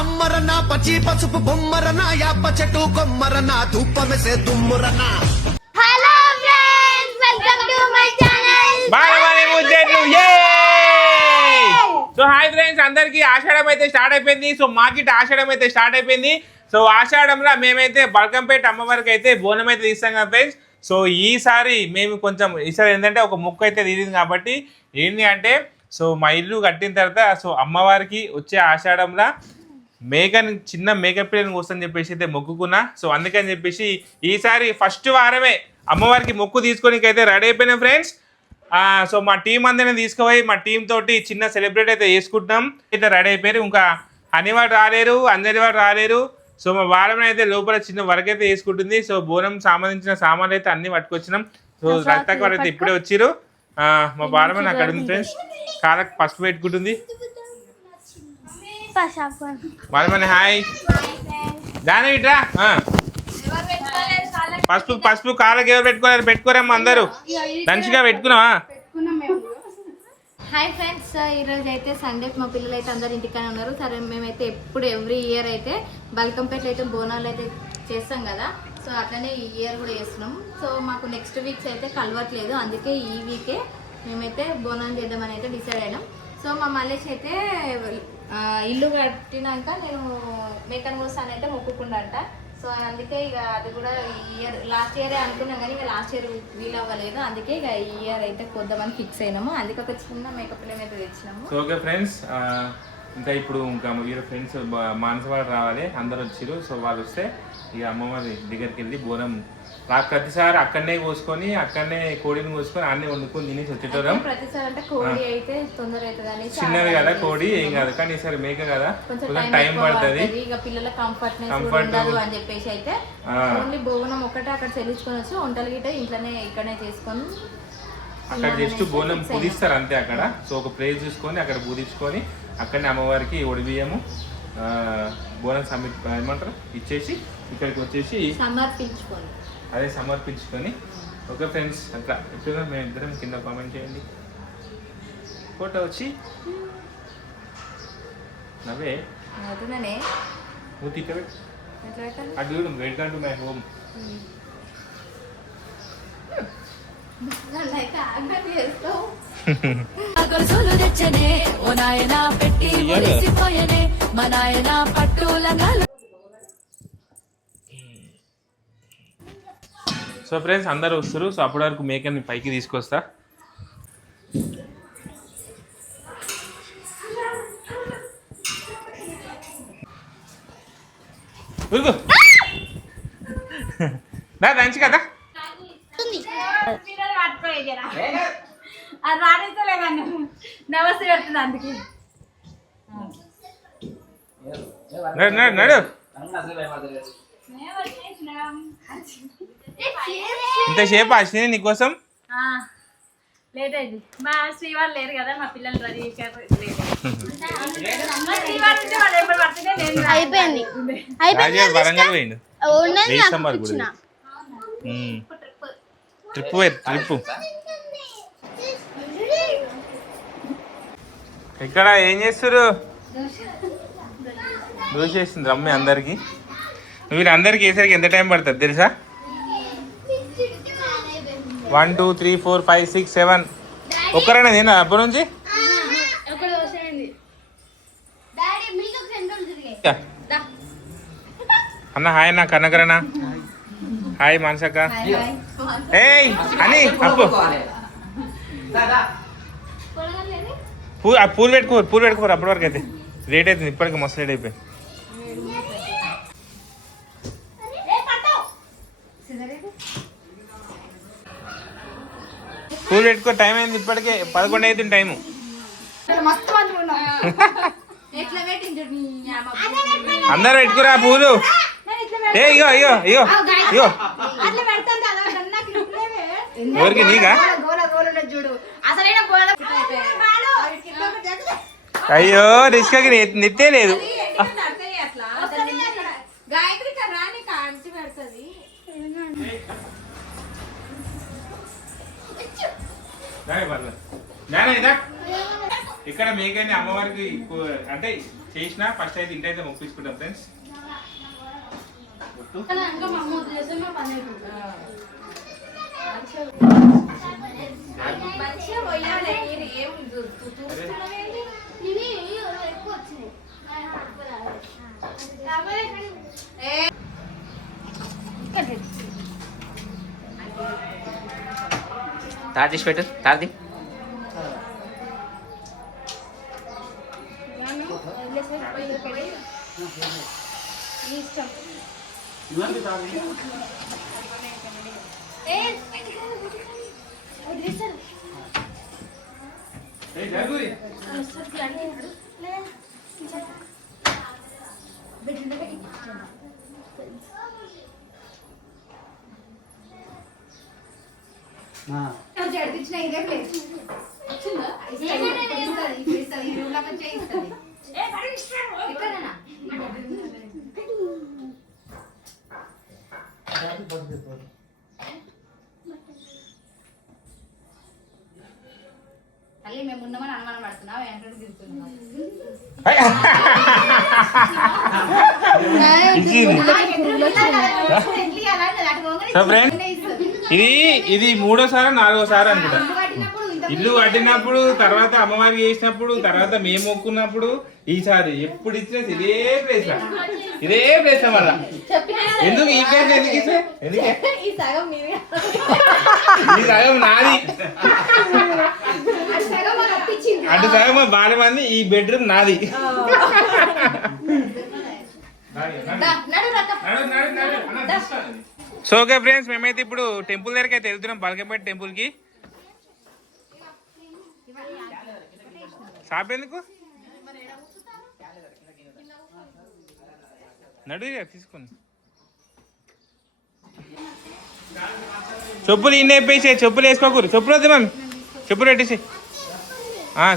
అమ్మరనా పచ్చి పసుపు బొమ్మరనా యాప చెట్టు కొమ్మరనా ధూపమెసే దుమ్మురనా. Hello friends, welcome to my channel Balamani ముచ్చట్లు. సో హాయ్ ఫ్రెండ్స్, అందరికి ఆషాఢం అయితే స్టార్ట్ అయిపోయింది. సో మాకిట్ ఆషాఢం అయితే స్టార్ట్ అయిపోయింది. సో ఆషాఢంలో మేమైతే బల్కంపేట అమ్మవారికి అయితే బోనం అయితే తీస్తాం కదా ఫ్రెండ్స్. సో ఈసారి మేము కొంచెం ఈసారి ఏంటంటే ఒక మొక్కు అయితే తీరింది కాబట్టి ఏంటి అంటే, సో మా ఇల్లు కట్టిన తర్వాత సో అమ్మవారికి వచ్చే ఆషాఢంలో మేకని చిన్న మేకప్ పిల్లని వస్తుందని చెప్పేసి అయితే మొక్కుకున్నా. సో అందుకని చెప్పేసి ఈసారి ఫస్ట్ వారమే అమ్మవారికి మొక్కు తీసుకొని అయితే రెడీ అయిపోయినాం ఫ్రెండ్స్. సో మా టీం అందరినీ తీసుకుపోయి మా టీం తోటి చిన్న సెలబ్రేట్ అయితే చేసుకుంటున్నాం. అయితే రెడీ అయిపోయారు. ఇంకా అనివాడు రాలేరు, అంజలి వాడు రాలేరు. సో మా బాలమని అయితే లోపల చిన్న వర్క్ అయితే వేసుకుంటుంది. సో బోనం సంబంధించిన సామాన్లు అయితే అన్ని పట్టుకొచ్చినాం. సో రక్తకు వారు అయితే ఇప్పుడే వచ్చిరు. మా బాలమని అక్కడ ఉంది ఫ్రెండ్స్, కాళ్ళకి పసుపు పెట్టుకుంటుంది. బాలమని హాయ్ దాని ఇట్రా. పసుపు పసుపు కాళ్ళకి ఎవరు పెట్టుకోలేరు, పెట్టుకోరమ్మా అందరూ. మంచిగా పెట్టుకున్నావా? హాయ్ ఫ్రెండ్స్, ఈరోజు అయితే సండే మా పిల్లలు అయితే అందరు ఇంటికనే ఉన్నారు. సరే మేమైతే ఎప్పుడు ఎవ్రీ ఇయర్ అయితే బల్కంపేట అయితే బోనాలు అయితే చేస్తాం కదా. సో అట్లనే ఈ ఇయర్ కూడా చేస్తున్నాం. సో మాకు నెక్స్ట్ వీక్స్ అయితే కలవట్లేదు, అందుకే ఈ వీకే మేమైతే బోనాలు చేద్దామని అయితే డిసైడ్ అయినాం. సో మా మల్లేష్ అయితే ఇల్లు కట్టినాక నేను మేకను కోస్తాను అయితే మొక్కుకుండా అంట. సో అందుకే ఇక అది కూడా ఈ ఇయర్ లాస్ట్ ఇయరే అనుకున్నాం కానీ ఇక లాస్ట్ ఇయర్ వీలు అవ్వలేదు. అందుకే ఇక ఈ ఇయర్ అయితే కొద్దామని ఫిక్స్ అయినాము. అందుకే ఒక చిన్న మేకప్ అయితే తెచ్చినాము. సో ఓకే ఫ్రెండ్స్, ఇంకా ఇప్పుడు ఇంకా వీళ్ళ ఫ్రెండ్స్ మానసవాడ రావాలి, అందరు వచ్చారు. సో వాళ్ళు వస్తే ఇక అమ్మవారి దగ్గరికి వెళ్ళి బోనం ప్రతిసారి అక్కడనే కోసుకొని అక్కడనే కోడిని కోసుకొని అన్నీ వండుకొని తినేసి వచ్చేటోళ్ళం. ప్రతిసారి అంటే కోడి అయితే తొందర అవుతుంది, చిన్నది కదా కోడి ఏం కాదు, కానీ ఈసారి మేక కదా కొంచెం టైం పడుతుంది. ఇక పిల్లల కంఫర్ట్నెస్ ఉండదు అని చెప్పేసి అయితే ఓన్లీ బోనం ఒక్కటే అక్కడ చెల్లించుకొని వచ్చి వంటలు గిట్ట ఇంట్లోనే ఇక్కడనే చేసుకొని అక్కడ జస్ట్ బోనం పూజిస్తారు అంతే అక్కడ. సో ఒక ప్లేస్ చూసుకొని అక్కడ పూజించుకొని అక్కడనే అమ్మవారికి ఒడి బియ్యము బోనం ఏమంటారు ఇచ్చేసి ఇక్కడికి వచ్చేసి సమర్పించుకొని ఓకే ఫ్రెండ్స్ అట్లా ఎప్పుడైనా మేము ఇద్దరం కింద కామెంట్ చేయండి. ఫోటో వచ్చి నవ్వే మూతి అటు చూడు, welcome to my home. So friends అందరూ వస్తారు. సో అప్పటి వరకు మేకని పైకి తీసుకొస్తా. దంచి కదా నమస్తే పెడుతుంది అందుకే నడు. ఇంతసేపు వచ్చినాయి నీకోసం. లేట్ అయింది, మా శ్రీవారు లేరు కదా, మా పిల్లలు రెడీ అయిపోయింది. వరంగల్ పోయిండు ట్రిప్. ఇక్కడ ఏం చేస్తారు? దోశ వేస్తుంది రమ్మి అందరికి. మీరు అందరికి వేసరికి ఎంత టైం పడుతుంది తెలుసా? 1 2 3 4 5 6 7 ఒక్కరైనా నేను అప్పటి నుంచి అన్న హాయ్ నా కనకరణ హాయ్ మనసక్క ఏయ్ అని అప్పు పూలు పెట్టుకోరు అప్పటి వరకు అయితే లేట్ అవుతుంది. ఇప్పటికి మస్తు లేట్ అయిపోయి. పూలు పెట్టుకో, టైం అయింది ఇప్పటికే 11 అవుతుంది టైము. అందరు పెట్టుకురా పూలు. ఏ ఇగో ఇగో ఇగో ఇగో ఎవరికి? నీకా? అయ్యో రిస్కకి నెత్తే లేదు. ఇక్కడ మేకని అమ్మవారికి అంటే చేసిన ఫస్ట్ అయితే ఇంటైతే మొక్కించుకుంటాం ఫ్రెండ్స్. తాడు తీసి పెట్టు, తాది జడిపించిన ఇదే ప్లేస్ మళ్ళీ మేము ఉన్నామని అనుమానం పడుతున్నావు వెంటనే తిరుగుతున్నావు. సో ఫ్రెండ్స్ ఇది మూడోసారి నాలుగోసారి అనుకుంటా. ఇల్లు కట్టినప్పుడు, తర్వాత అమ్మవారికి చేసినప్పుడు, తర్వాత మేము మొక్కున్నప్పుడు, ఈసారి ఎప్పుడు ఇచ్చినా ఇదే ప్లేస్ మళ్ళా. ఎందుకు ఈ ప్లేస్ ఎందుకు ఇస్తే ఈ సగం నాది, అటు సగం మా బాగా మంది, ఈ బెడ్రూమ్ నాది. సో ఓకే ఫ్రెండ్స్, మేమైతే ఇప్పుడు టెంపుల్ దగ్గరికి అయితే వెళ్తున్నాం, బల్కంపేట టెంపుల్ కి. షాప్ ఎందుకు నడు తీసుకుని చెప్పులు ఇన్ని అయిపోయి చెప్పులు వేసుకోకూరు. చెప్పులు వద్దు మమ్మీ, చెప్పులు పెట్టేసి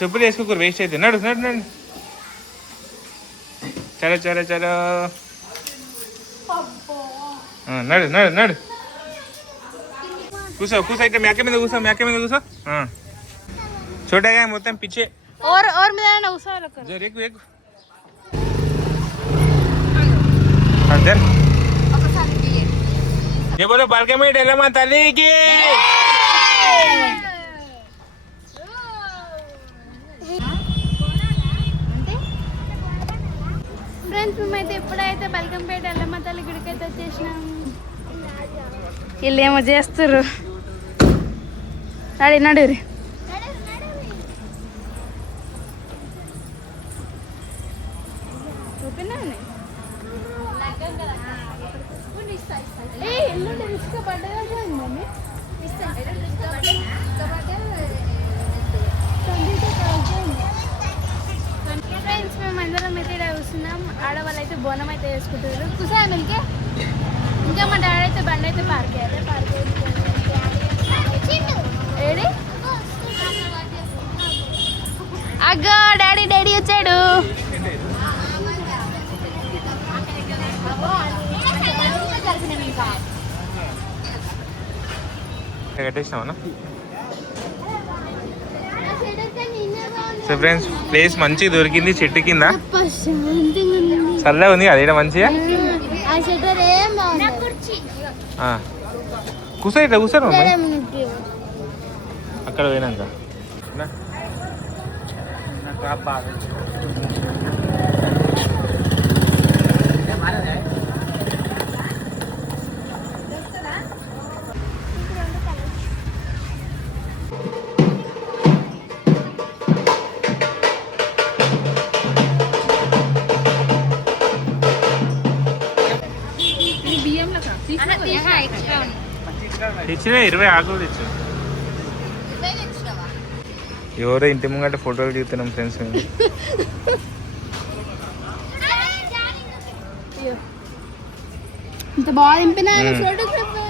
చెప్పులు వేసుకోకూరు, వేస్ట్ అయితే. నడు నడు నడు చలో చలో చలో నడు నడు నడు కూసో కూసో, ఇక్కడ మేక మీద కూసో, మేక మీద కూసో. చూడగా మొత్తం పిచ్చే. और मैं ना उसा रखो जर एक अंदर ఒకసారి తీయే. ये बोलो बलकमेट एलम्मा तल्ली की. ఫ్రెండ్స్ మేమైతే ఎప్పుడైతే బల్కంపేట ఎల్లమ్మ తల్లి గుడికి అయితే వచ్చేసినాం. వీళ్ళు ఏమో చేస్తారు. నడి నడురి ఫ్రెండ్స్ మేమందరం అయితే ఇక్కడ చూస్తున్నాం. ఆడవాళ్ళు అయితే బోనం అయితే వేసుకుంటారు. కుసా మిల్కే ఇంకా మా డాడీ అయితే బండి అయితే పార్క్ అయ్యారు. పార్క్ ఏడి అగ్గో డాడీ డాడీ వచ్చాడు. కట్టేసినామన్నా. సో ఫ్రెండ్స్, ప్లేస్ మంచిగా దొరికింది చెట్టు కింద, చల్లగా ఉంది కదా ఇక్కడ మంచిగా. కూర్చో, ఇట్లా కూర్చోరు అక్కడ పోయినాక. తెచ్చిన 20 ఆకులు తెచ్చు. ఎవరో ఇంటి ముంగట ఫోటోలు తీస్తున్నాం ఫ్రెండ్స్. ఇంత బాగా దింపినా ఫోటోగ్రాఫర్.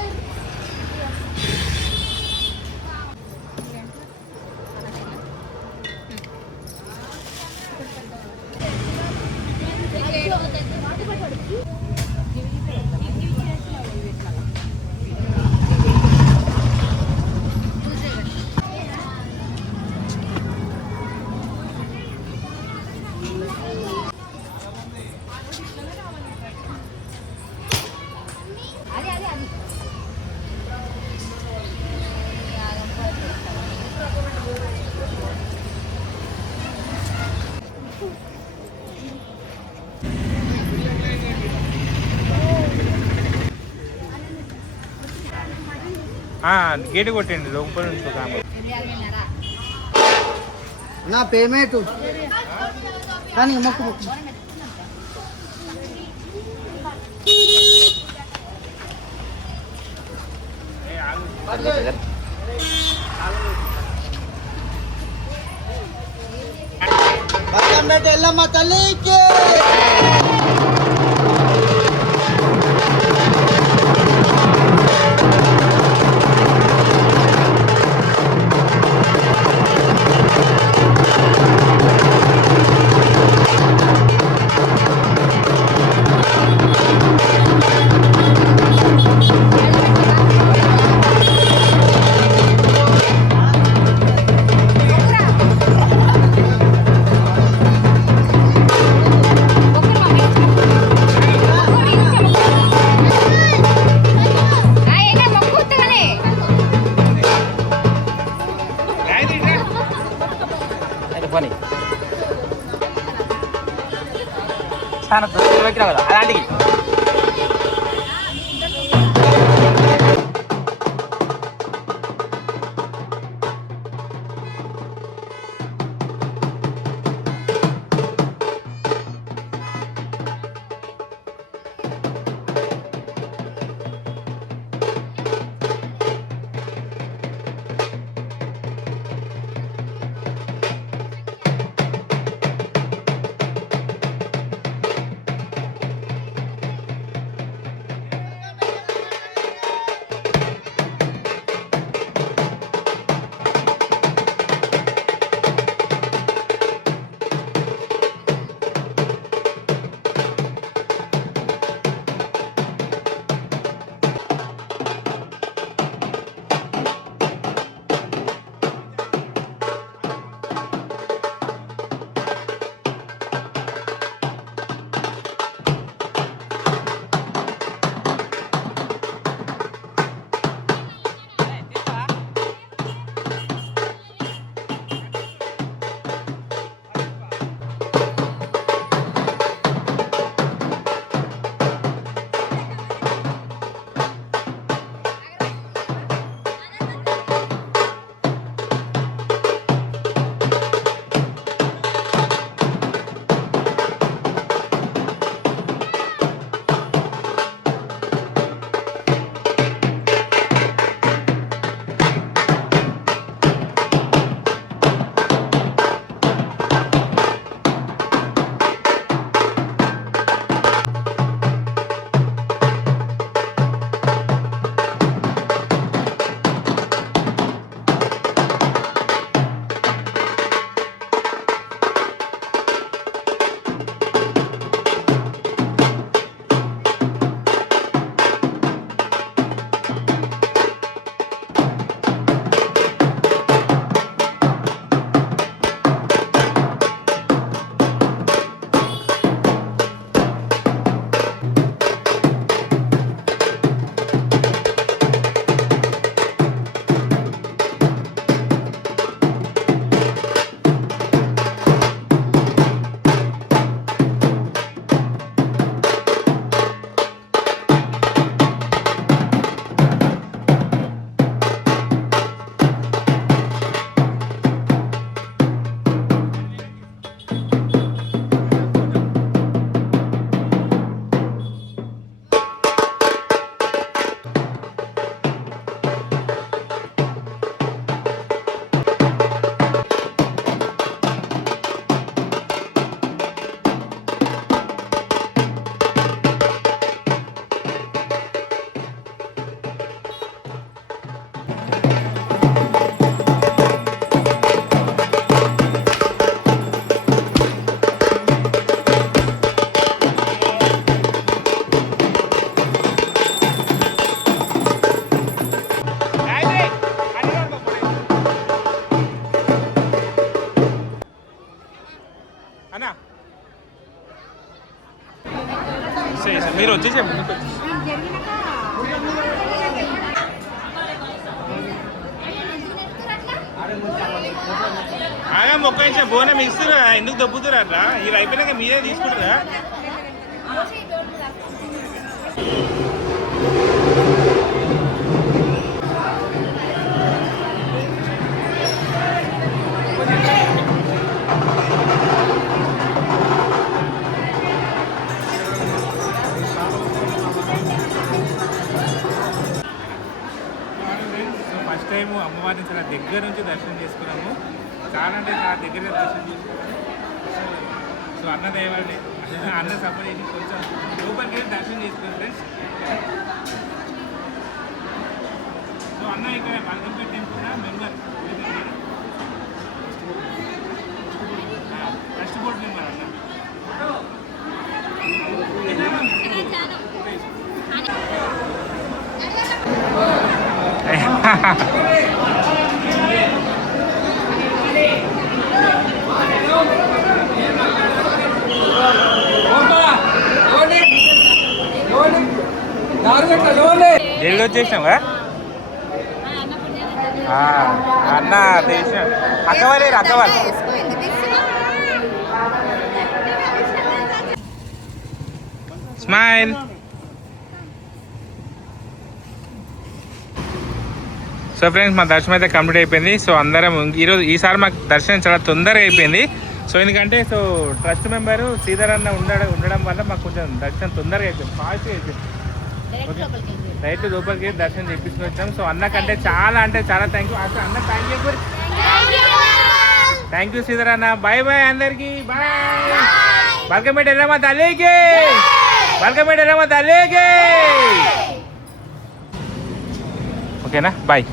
గేటు కొట్టండి లోపల నుంచి కామ నా పేమెంట్ కానీ మొక్కు మొక్కు ఎల్లమ్మ తల్లికి పని చాలా దూరం కదా అలాంటివి అన్నా మీరు వచ్చేసే ముందుకు మొక్క వేసే బోనం ఇస్తురా ఎందుకు దొబ్బుతురా ఇది అయిపోయినాక మీరే తీసుకుంటారా చాలా అంటే చాలా దగ్గరగా దర్శనం చేసుకోవాలి. సో అన్న దయవాడి అన్న సపోర్ట్ చేసి కొంచెం లోపలికి వెళ్ళి దర్శనం చేసుకోండి ఫ్రెండ్స్. సో అన్న ఇక్కడ Balkampet temple member first board member అన్న. జల్ది వచ్చేసినావా అన్న తెలిసిన అక్కవాలేరు అక్కవాలి. స్మైల్. సో ఫ్రెండ్స్ మా దర్శనం అయితే కంప్లీట్ అయిపోయింది. సో అందరం ఈసారి మాకు దర్శనం చాలా తొందరగా అయిపోయింది. సో ఎందుకంటే సో ట్రస్ట్ మెంబరు శ్రీధర్ అన్న ఉండడం వల్ల మాకు కొంచెం దర్శనం తొందరగా అయిపోయింది, ఫాస్ట్గా అయిపోయింది. రైట్ లోపలికి దర్శనం చేపించుకుని వచ్చాం. సో అన్నకంటే చాలా అంటే చాలా థ్యాంక్ యూ అన్న. థ్యాంక్ యూ శ్రీధర్ అన్న. బాయ్ బాయ్ అందరికి. బాయ్. బల్కంపేట వెళ్ళమా తల్లికి, బల్కంపేట వెళ్ళమా తల్లికి. ఓకేనా బాయ్.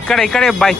ఇక్కడే బాయ్.